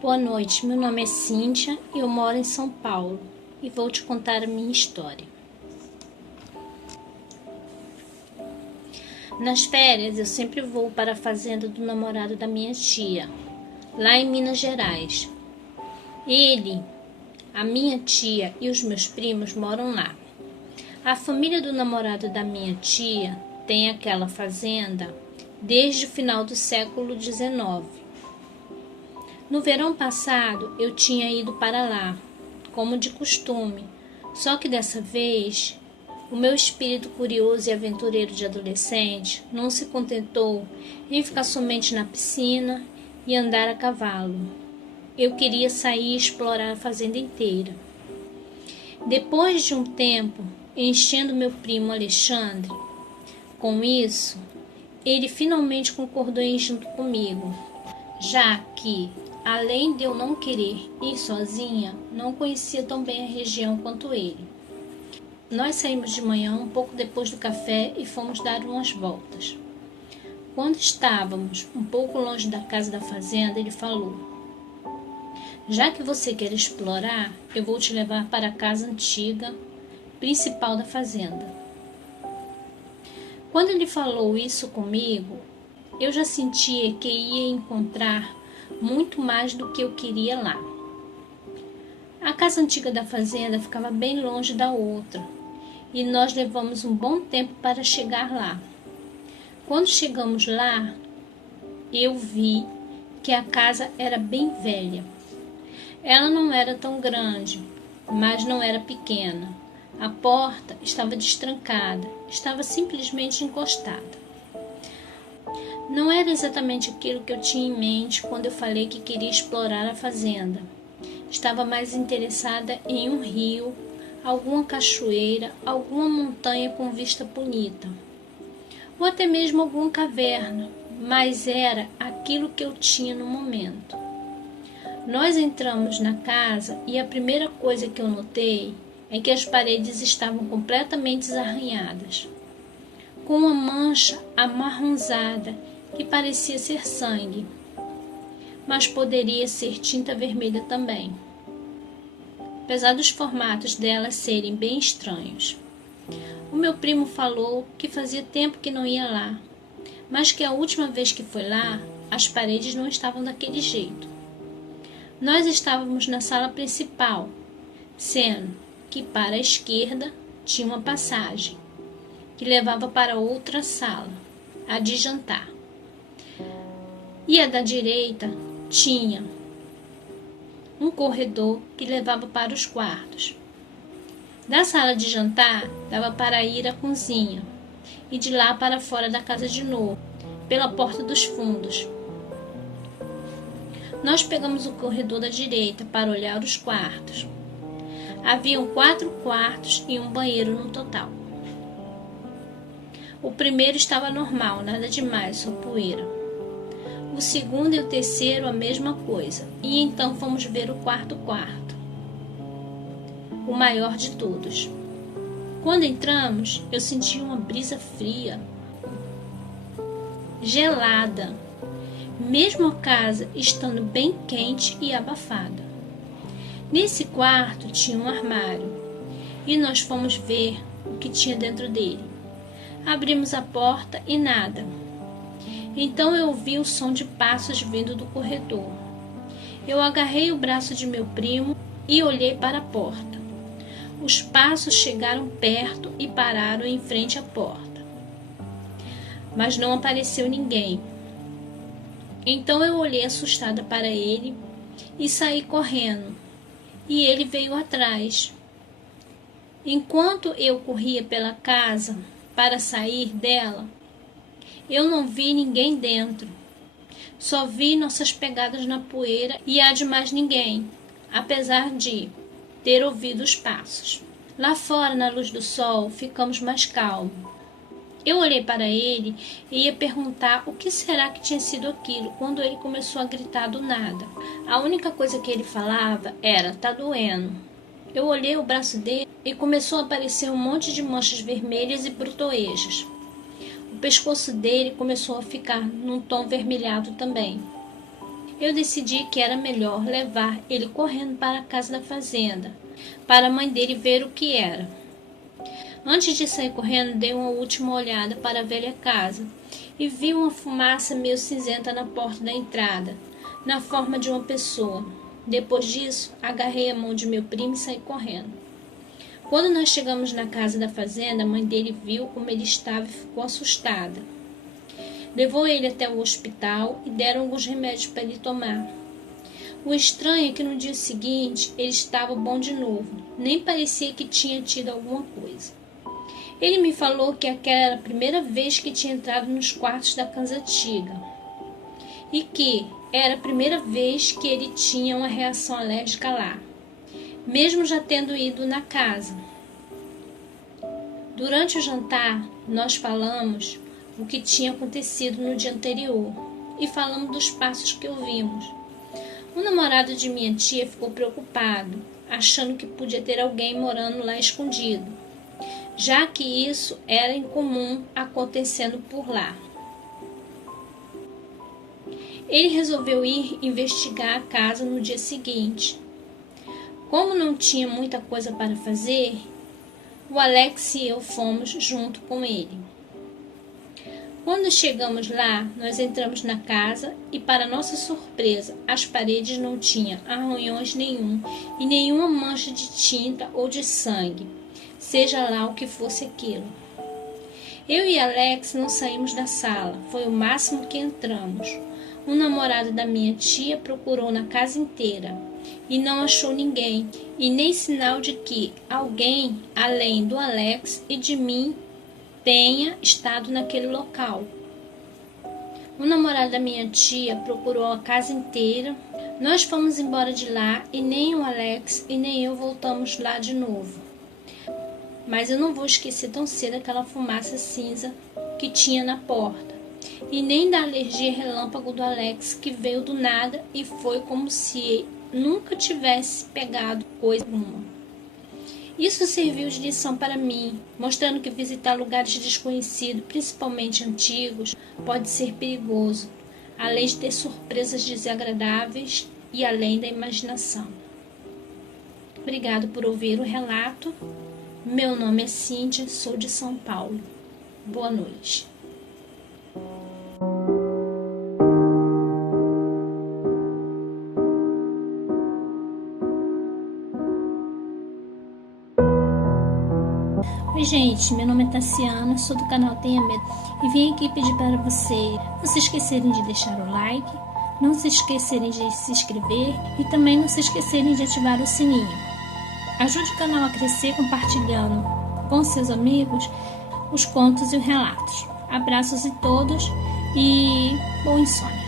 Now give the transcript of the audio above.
Boa noite, meu nome é Cíntia e eu moro em São Paulo e vou te contar a minha história. Nas férias eu sempre vou para a fazenda do namorado da minha tia, lá em Minas Gerais. Ele, a minha tia e os meus primos moram lá. A família do namorado da minha tia tem aquela fazenda desde o final do século XIX. No verão passado eu tinha ido para lá, como de costume, só que dessa vez o meu espírito curioso e aventureiro de adolescente não se contentou em ficar somente na piscina e andar a cavalo. Eu queria sair e explorar a fazenda inteira. Depois de um tempo, enchendo meu primo Alexandre, com isso, ele finalmente concordou em ir junto comigo, já que, além de eu não querer ir sozinha, não conhecia tão bem a região quanto ele. Nós saímos de manhã um pouco depois do café e fomos dar umas voltas. Quando estávamos um pouco longe da casa da fazenda, ele falou: "Já que você quer explorar, eu vou te levar para a casa antiga, principal da fazenda." Quando ele falou isso comigo, eu já sentia que ia encontrar muito mais do que eu queria lá. A casa antiga da fazenda ficava bem longe da outra e nós levamos um bom tempo para chegar lá. Quando chegamos lá, eu vi que a casa era bem velha. Ela não era tão grande, mas não era pequena. A porta estava destrancada, estava simplesmente encostada. Não era exatamente aquilo que eu tinha em mente quando eu falei que queria explorar a fazenda. Estava mais interessada em um rio, alguma cachoeira, alguma montanha com vista bonita, ou até mesmo alguma caverna, mas era aquilo que eu tinha no momento. Nós entramos na casa e a primeira coisa que eu notei é que as paredes estavam completamente arranhadas, com uma mancha amarronzada que parecia ser sangue, mas poderia ser tinta vermelha também, apesar dos formatos delas serem bem estranhos. O meu primo falou que fazia tempo que não ia lá, mas que a última vez que foi lá, as paredes não estavam daquele jeito. Nós estávamos na sala principal, sendo que para a esquerda tinha uma passagem que levava para outra sala, a de jantar. E a da direita tinha um corredor que levava para os quartos. Da sala de jantar dava para ir à cozinha e de lá para fora da casa de novo, pela porta dos fundos. Nós pegamos o corredor da direita para olhar os quartos. Haviam 4 quartos e um banheiro no total. O primeiro estava normal, nada demais, só poeira. O segundo e o terceiro a mesma coisa. E então fomos ver o quarto, o maior de todos. Quando entramos, eu senti uma brisa fria, gelada, mesmo a casa estando bem quente e abafada. Nesse quarto tinha um armário e nós fomos ver o que tinha dentro dele. Abrimos a porta e nada. Então eu ouvi o som de passos vindo do corredor. Eu agarrei o braço de meu primo e olhei para a porta. Os passos chegaram perto e pararam em frente à porta, mas não apareceu ninguém. Então eu olhei assustada para ele e saí correndo, e ele veio atrás. Enquanto eu corria pela casa para sair dela, eu não vi ninguém dentro. Só vi nossas pegadas na poeira e a de mais ninguém, apesar de ter ouvido os passos. Lá fora, na luz do sol, ficamos mais calmos. Eu olhei para ele e ia perguntar o que será que tinha sido aquilo, quando ele começou a gritar do nada. A única coisa que ele falava era: "Tá doendo." Eu olhei o braço dele e começou a aparecer um monte de manchas vermelhas e brotoejas. O pescoço dele começou a ficar num tom vermelhado também. eu decidi que era melhor levar ele correndo para a casa da fazenda, para a mãe dele ver o que era. Antes de sair correndo, dei uma última olhada para a velha casa e vi uma fumaça meio cinzenta na porta da entrada, na forma de uma pessoa. Depois disso, agarrei a mão de meu primo e saí correndo. Quando nós chegamos na casa da fazenda, a mãe dele viu como ele estava e ficou assustada. Levou ele até o hospital e deram alguns remédios para ele tomar. O estranho é que no dia seguinte ele estava bom de novo, nem parecia que tinha tido alguma coisa. Ele me falou que aquela era a primeira vez que tinha entrado nos quartos da casa antiga e que era a primeira vez que ele tinha uma reação alérgica lá, mesmo já tendo ido na casa. Durante o jantar, nós falamos o que tinha acontecido no dia anterior e falamos dos passos que ouvimos. O namorado de minha tia ficou preocupado, achando que podia ter alguém morando lá escondido, já que isso era incomum acontecendo por lá. Ele resolveu ir investigar a casa no dia seguinte. Como não tinha muita coisa para fazer, o Alex e eu fomos junto com ele. Quando chegamos lá, nós entramos na casa e, para nossa surpresa, as paredes não tinham arranhões nenhum e nenhuma mancha de tinta ou de sangue, seja lá o que fosse aquilo. Eu e Alex não saímos da sala, foi o máximo que entramos. O namorado da minha tia procurou na casa inteira e não achou ninguém, e nem sinal de que alguém, além do Alex e de mim, tenha estado naquele local. O namorado da minha tia procurou a casa inteira. Nós fomos embora de lá e nem o Alex e nem eu voltamos lá de novo. Mas eu não vou esquecer tão cedo aquela fumaça cinza que tinha na porta, e nem da alergia relâmpago do Alex, que veio do nada e foi como se nunca tivesse pegado coisa alguma. Isso serviu de lição para mim, mostrando que visitar lugares desconhecidos, principalmente antigos, pode ser perigoso, além de ter surpresas desagradáveis e além da imaginação. Obrigado por ouvir o relato. Meu nome é Cíntia, sou de São Paulo. Boa noite. Oi gente, meu nome é Tassiana, sou do canal Tenha Medo e vim aqui pedir para vocês não se esquecerem de deixar o like, não se esquecerem de se inscrever e também não se esquecerem de ativar o sininho. Ajude o canal a crescer compartilhando com seus amigos os contos e os relatos. Abraços a todos e bom insônia.